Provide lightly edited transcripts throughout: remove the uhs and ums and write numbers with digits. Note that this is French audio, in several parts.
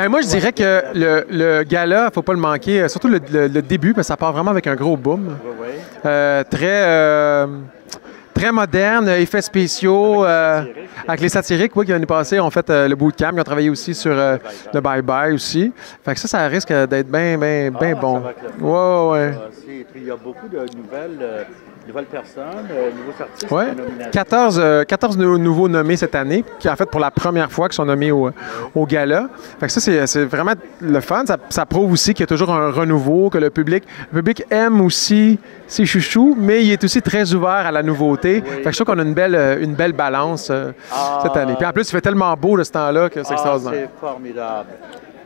Ben moi, je dirais que le gala, il ne faut pas le manquer, surtout le début, parce que ça part vraiment avec un gros boom. Oui, oui. Très moderne, effets spéciaux, avec les satiriques, oui, qui l'année passée ont fait le bootcamp, ils ont travaillé aussi sur le bye-bye aussi. Fait que ça risque d'être bien bon. Ouais, ouais. Et puis, il y a beaucoup de nouvelles personnes, nouveaux artistes Ouais. en nomination. 14 nouveaux nommés cette année, qui en fait pour la première fois qui sont nommés au gala. Fait que ça, c'est vraiment le fun. Ça prouve aussi qu'il y a toujours un renouveau, que le public aime aussi ses chouchous, mais il est aussi très ouvert à la nouveauté. Oui. Fait que je trouve qu'on a une belle balance cette année. Puis en plus, il fait tellement beau de ce temps-là que c'est extraordinaire. C'est formidable.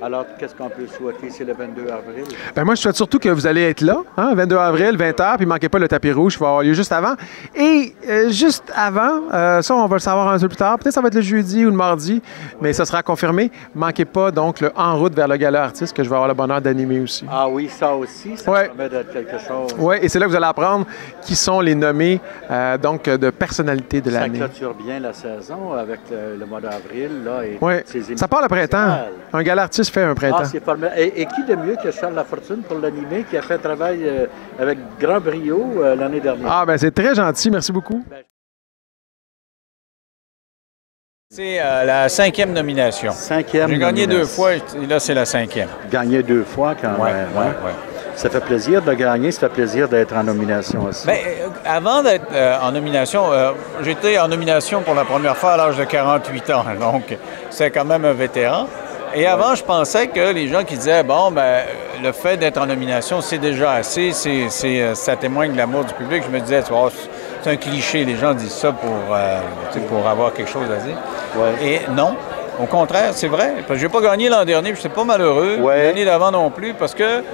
Alors, qu'est-ce qu'on peut souhaiter? C'est le 22 avril. Ben moi, je souhaite surtout que vous allez être là, 22 avril, 20h, puis ne manquez pas le tapis rouge qui va avoir lieu juste avant. Et juste avant, ça, on va le savoir un peu plus tard. Peut-être ça va être le jeudi ou le mardi, mais ça sera confirmé. Ne manquez pas donc le En route vers le gala artiste que je vais avoir le bonheur d'animer aussi. Ah oui, ça aussi, ça Ouais. permet d'être quelque chose. Oui, et c'est là que vous allez apprendre qui sont les nommés donc de personnalités de Ça l'année. clôture bien la saison avec le mois d'avril. Là, et Oui, ces émissions ça part le printemps. spéciales. Un gala artiste fait un printemps. Ah, c'est formidable. Et qui de mieux que Charles Lafortune pour l'animer, qui a fait un travail avec grand brio l'année dernière? Ah, ben c'est très gentil. Merci beaucoup. C'est la 5e nomination. Cinquième J'ai gagné nomination. 2 fois et là, c'est la 5e. Gagné 2 fois quand Ouais, même. ouais, hein? ouais. Ça fait plaisir de gagner, ça fait plaisir d'être en nomination aussi. Bien, avant d'être en nomination, j'étais en nomination pour la première fois à l'âge de 48 ans, donc c'est quand même un vétéran. Et avant, je pensais que les gens qui disaient, bon, ben, le fait d'être en nomination, c'est déjà assez, ça témoigne de l'amour du public. Je me disais, tu vois, c'est un cliché, les gens disent ça pour avoir quelque chose à dire. Ouais. Et non, au contraire, c'est vrai. Parce que je n'ai pas gagné l'an dernier, puis je n'étais pas malheureux. Ouais. L'année d'avant non plus, parce que, tu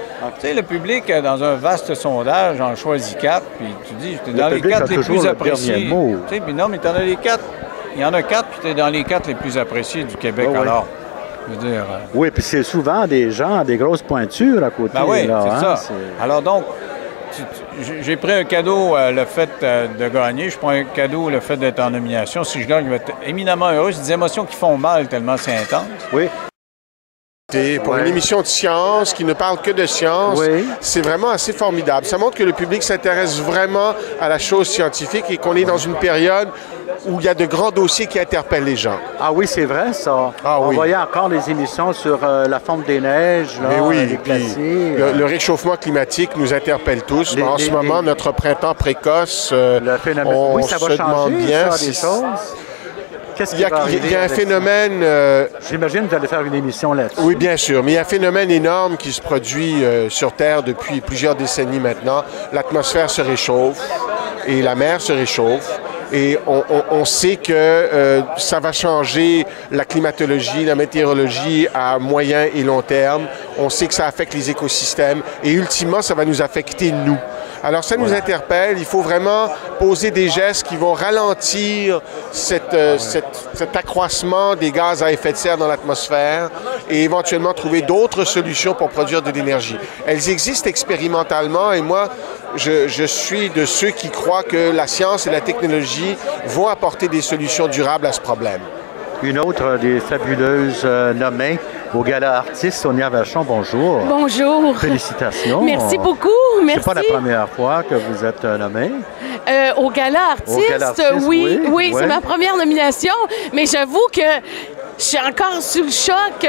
sais, le public, dans un vaste sondage, en choisit 4, puis tu dis, tu es dans les public 4 a les toujours plus le appréciés. dernier mot. Tu sais, puis non, mais tu en as les 4. Il y en a 4, puis tu es dans les 4 les plus appréciés du Québec. Ouais, ouais. Alors, je veux dire... Oui, puis c'est souvent des gens, des grosses pointures à côté. Ben oui, là, c'est hein, ça. Alors donc, j'ai pris un cadeau, le fait de gagner. Je prends un cadeau, le fait d'être en nomination. Si je gagne, je vais être éminemment heureux. C'est des émotions qui font mal tellement c'est intense. Oui. Pour une émission de science qui ne parle que de science, Oui. c'est vraiment assez formidable. Ça montre que le public s'intéresse vraiment à la chose scientifique et qu'on est dans une période où il y a de grands dossiers qui interpellent les gens. Ah oui, c'est vrai, ça. Ah On oui. voyait encore les émissions sur la fonte des neiges, là, Mais oui, les puis glaciers. le réchauffement climatique nous interpelle tous. Les- en les- ce moment, les- notre printemps précoce, le phénomène. on Oui, ça va se demande changer, bien ça, si- des choses. Qu'est-ce Il qui y a, va il y arriver a un avec ça? phénomène... J'imagine que vous allez faire une émission là-dessus. Oui, bien sûr, mais il y a un phénomène énorme qui se produit sur Terre depuis plusieurs décennies maintenant. L'atmosphère se réchauffe et la mer se réchauffe. Et on sait que ça va changer la climatologie, la météorologie à moyen et long terme. On sait que ça affecte les écosystèmes et ultimement, ça va nous affecter nous. Alors ça nous interpelle, il faut vraiment poser des gestes qui vont ralentir cet accroissement des gaz à effet de serre dans l'atmosphère et éventuellement trouver d'autres solutions pour produire de l'énergie. Elles existent expérimentalement et moi, je suis de ceux qui croient que la science et la technologie vont apporter des solutions durables à ce problème. Une autre des fabuleuses nommées au Gala Artiste, Sonia Vachon, bonjour. Bonjour. Félicitations. Merci beaucoup. Merci. C'est pas la première fois que vous êtes nommée. Au Gala Artiste, Au Gala Artiste, oui, oui. c'est ma première nomination, mais j'avoue que je suis encore sous le choc.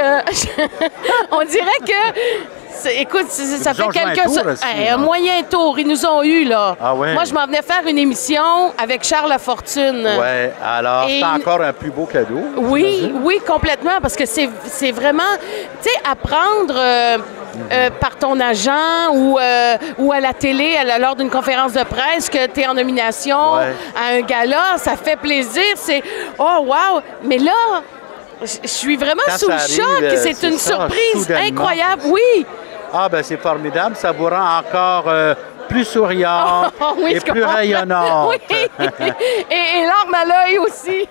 On dirait que... Écoute, ça fait ont joué un quelques... tour aussi, un là. moyen tour, ils nous ont eu, là. Ah ouais? Moi, je m'en venais faire une émission avec Charles Lafortune. Oui, alors Et- c'est encore un plus beau cadeau. Oui, j'imagine. oui, complètement, parce que c'est vraiment, tu sais, apprendre par ton agent ou à la télé lors d'une conférence de presse que tu es en nomination Ouais. à un gala, ça fait plaisir, c'est « Oh, wow! » Mais là, je suis vraiment Quand sous le ça arrive, choc, c'est c'est une ça, surprise soudainement. incroyable, oui! Ah, ben c'est formidable. Ça vous rend encore plus souriante Oui, et je plus comprends. rayonnante. Oui, et l'arme à l'œil aussi.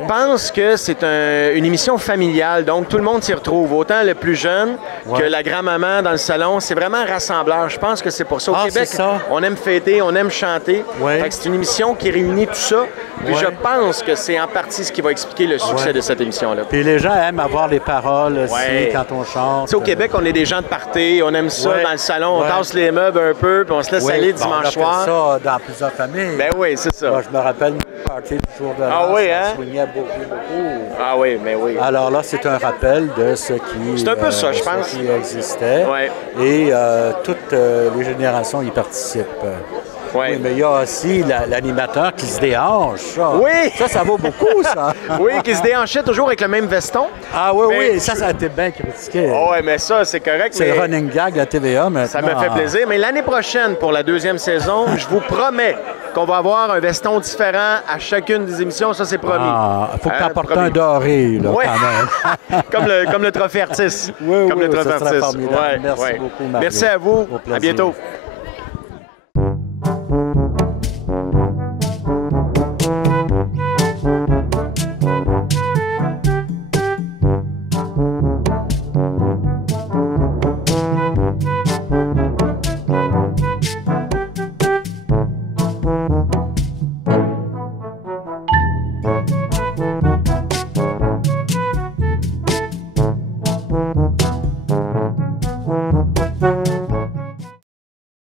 Je pense que c'est une émission familiale, donc tout le monde s'y retrouve, autant le plus jeune que la grand-maman dans le salon. C'est vraiment un rassembleur. Je pense que c'est pour ça. Au Québec, c'est ça. on aime fêter, on aime chanter. Ouais. Fait que c'est une émission qui réunit tout ça. Puis Ouais. je pense que c'est en partie ce qui va expliquer le succès de cette émission-là. Puis les gens aiment avoir les paroles aussi Ouais. quand on chante. Tu sais, au Québec, on est des gens de party, on aime ça Ouais. dans le salon, on Ouais. tasse les meubles un peu, puis on se laisse Oui, aller bon, on dimanche a fait soir. ça dans plusieurs familles. Ben oui, c'est ça. Moi, je me rappelle le party du jour de l'an. Ah oui, ça hein? swingait beaucoup. Ah oui, mais oui. Alors là, c'est un rappel de ce qui, C'est un peu ça, je pense. ce qui existait. Ouais. Et toutes les générations y participent. Ouais. Oui, mais il y a aussi l'animateur qui se déhanche. Ça. Oui! Ça vaut beaucoup, ça. Oui, qui se déhanchait toujours avec le même veston. Ah oui, Mais- oui, ça a été bien critiqué. Ah ouais, mais ça, c'est correct. C'est mais le running gag de la TVA maintenant. ça me fait plaisir. Mais l'année prochaine, pour la deuxième saison, je vous promets qu'on va avoir un veston différent à chacune des émissions. Ça, c'est promis. Il faut que tu Hein, apportes promis. un doré, là, Ouais. quand même. comme le trophée artiste. Oui, comme oui, le ça trophée serait artiste. formidable. Merci beaucoup, Mario. Merci à vous. Au plaisir. À bientôt.